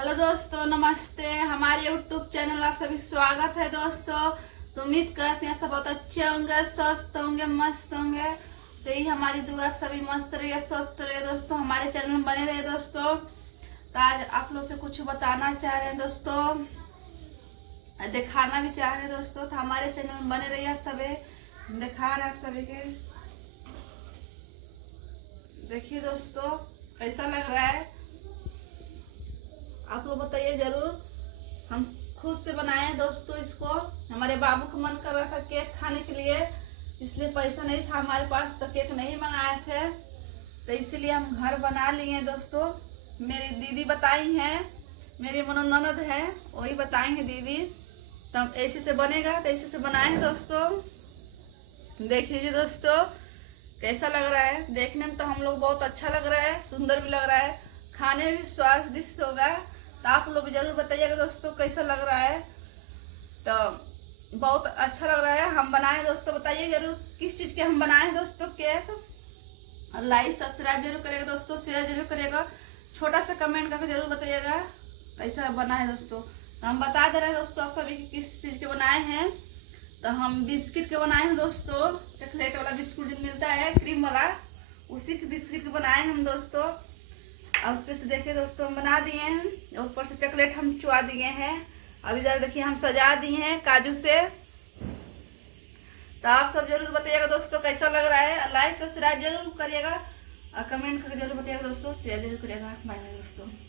Hello दोस्तों, नमस्ते। हमारे यूट्यूब चैनल आप सभी स्वागत है दोस्तों। तो उम्मीद करते हैं सब बहुत अच्छे होंगे, स्वस्थ होंगे, मस्त होंगे। तो यही हमारी दुआ, आप सभी मस्त रहिए, स्वस्थ रहिए दोस्तों, हमारे चैनल में बने रहिए दोस्तों। तो आज आप लोग से कुछ बताना चाह रहे हैं दोस्तों, दिखाना भी चाह रहे हैं दोस्तों। तो हमारे चैनल में बने रहिए, आप सभी दिखा रहे हैं आप सभी के। देखिए दोस्तों कैसा लग रहा है, आप लोग बताइए जरूर। हम खुद से बनाए हैं दोस्तों इसको। हमारे बाबू को मन कर रहा था केक खाने के लिए, इसलिए पैसा नहीं था हमारे पास, तो केक नहीं मंगाए थे। तो इसीलिए हम घर बना लिए दोस्तों। मेरी दीदी बताई हैं, मेरी मनोननद है, वही बताई हैं दीदी। तो ऐसे से बनेगा, तो ऐसे से बनाए हैं दोस्तों। देख लीजिए दोस्तों कैसा लग रहा है। देखने में तो हम लोग बहुत अच्छा लग रहा है, सुंदर भी लग रहा है, खाने में भी स्वादिष्ट होगा। तो आप लोग जरूर बताइएगा दोस्तों कैसा लग रहा है। तो बहुत अच्छा लग रहा है, हम बनाए दोस्तों। बताइए जरूर किस चीज़ के हम बनाए हैं दोस्तों केक। लाइक सब्सक्राइब जरूर करेगा दोस्तों, शेयर जरूर करेगा, छोटा सा कमेंट करके जरूर बताइएगा कैसा बना है दोस्तों। तो हम बता दे रहे हैं दोस्तों आप सभी किस चीज़ के बनाए हैं। तो हम बिस्किट के बनाए हैं दोस्तों, चॉकलेट वाला बिस्कुट जो मिलता है क्रीम वाला, उसी के बिस्किट के बनाए हैं हम दोस्तों। और उस पर से देखिए दोस्तों हम बना दिए हैं, ऊपर से चॉकलेट हम चुआ दिए हैं। अब इधर देखिए हम सजा दिए हैं काजू से। तो आप सब जरूर बताइएगा दोस्तों कैसा लग रहा है। लाइक सब्सक्राइब जरूर करिएगा और कमेंट करके जरूर बताइएगा दोस्तों, शेयर जरूर करिएगा। बाय दोस्तों।